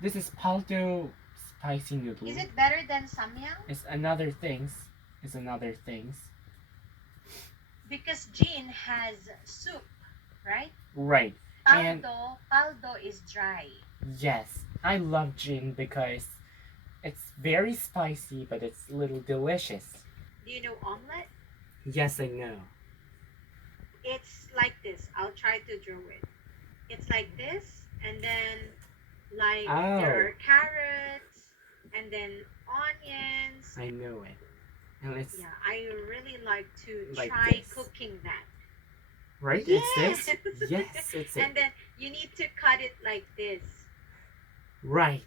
This is palto spicy noodle. Is it better than samyang? It's another things. It's another things. Because Jin has soup, right? Right. And Paldo is dry. yes, I love gin because it's very spicy, but it's a little delicious. Do you know omelette? Yes, I know. It's like this. I'll try to draw it. It's like this, and then like there are carrots, and then onions. I know it. And it's Yeah, I really like to like try this. cooking that. Right? Yes. It's this? Yes, it's it. And then you need to cut it like this. Right.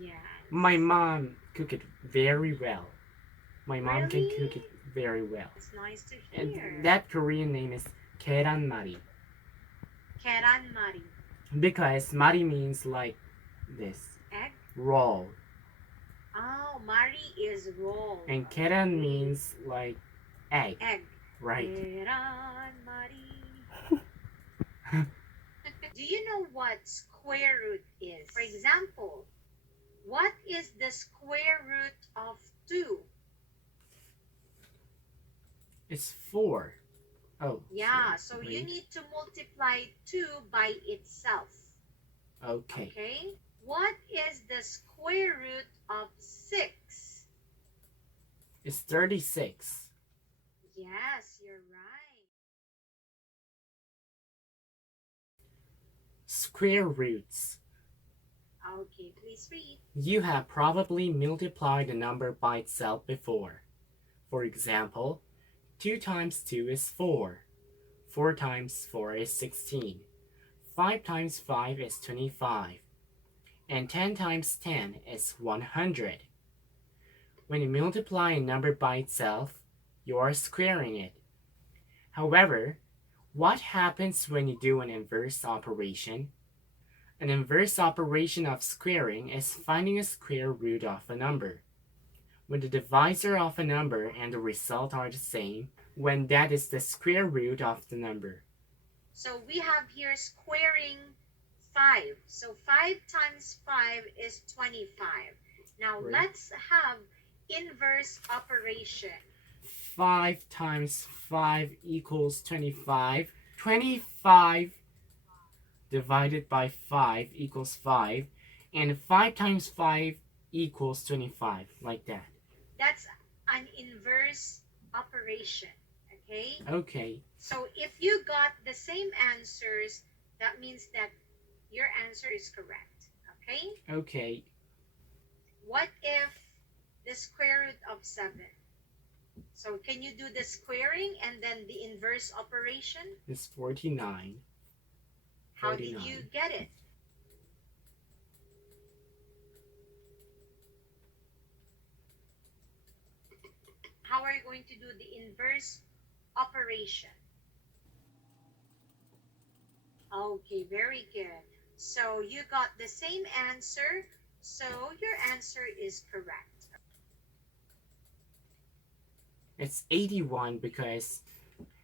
Yeah. My mom cook it very well. My mom can Really? cook it very well. It's nice to hear. And that Korean name is keranmari. Keranmari. Because mari means like this. Egg? Roll. Oh, mari is roll. And keran means like egg. Egg. Right. Keranmari. Do you know what square root is? For example, what is the square root of 2? It's 4. Oh. Yeah, so you need to multiply 2 by itself. Okay. Okay? What is the square root of 6? It's 36. Yes, you're right. Square roots. Okay, please read. You have probably multiplied a number by itself before. For example, 2 times 2 is 4. 4 times 4 is 16. 5 times 5 is 25. And 10 times 10 is 100. When you multiply a number by itself, you are squaring it. However, what happens when you do an inverse operation? An inverse operation of squaring is finding a square root of a number. When the divisor of a number and the result are the same, when that is the square root of the number. So we have here squaring 5. So 5 times 5 is 25. Now Right. let's have inverse operation. 5 times 5 equals 25. 25 divided by 5 equals 5. And 5 times 5 equals 25, like that. That's an inverse operation, okay? Okay. So if you got the same answers, that means that your answer is correct, okay? Okay. What if the square root of 7? So can you do the squaring and then the inverse operation? It's 49. How did you get it? How are you going to do the inverse operation? Okay, very good. So you got the same answer, so your answer is correct. It's 81 because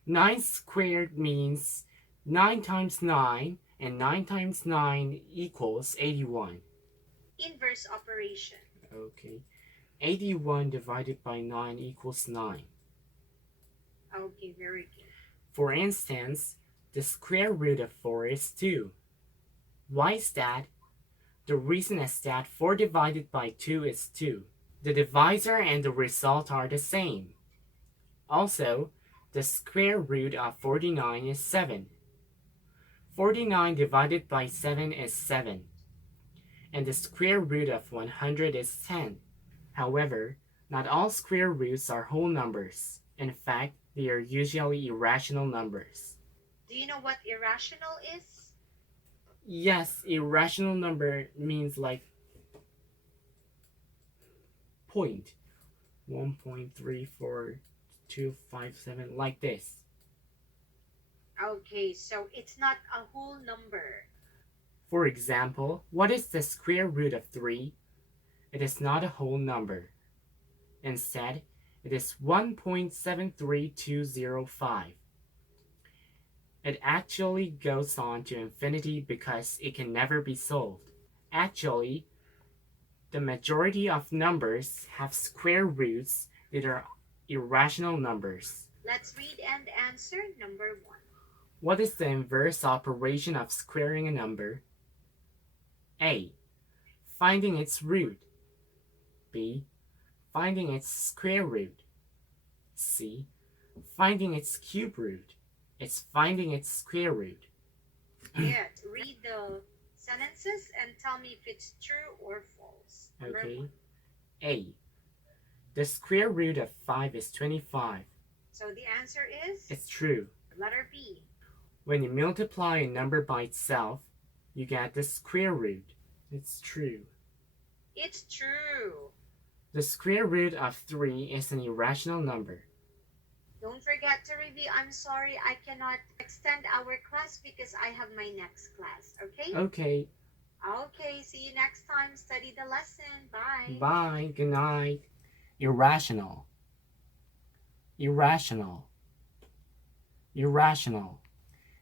9 squared means 9 times 9, and 9 times 9 equals 81. Inverse operation. Okay. 81 divided by 9 equals 9. Okay, very good. For instance, the square root of 4 is 2. Why is that? The reason is that 4 divided by 2 is 2. The divisor and the result are the same. Also, the square root of 49 is 7. 49 divided by 7 is 7. And the square root of 100 is 10. However, not all square roots are whole numbers. In fact, they are usually irrational numbers. Do you know what irrational is? Yes, irrational number means like point 1.34257, like this. Okay, so it's not a whole number. For example, what is the square root of 3? It is not a whole number. Instead, it is 1.73205. It actually goes on to infinity because it can never be solved. Actually, the majority of numbers have square roots that are irrational numbers. Let's read and answer number 1. What is the inverse operation of squaring a number? A. Finding its root. B. Finding its square root. C. Finding its cube root. It's finding its square root. Good. Read the sentences and tell me if it's true or false. Number Okay. 1. A. The square root of 5 is 25. So the answer is It's true. letter B. When you multiply a number by itself, you get the square root. It's true. It's true. The square root of 3 is an irrational number. Don't forget to review. I'm sorry I cannot extend our class because I have my next class. Okay? Okay. Okay, see you next time. Study the lesson. Bye. Bye. Good night. Irrational. Irrational. Irrational.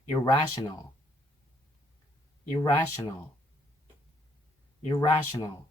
Irrational. Irrational. Irrational.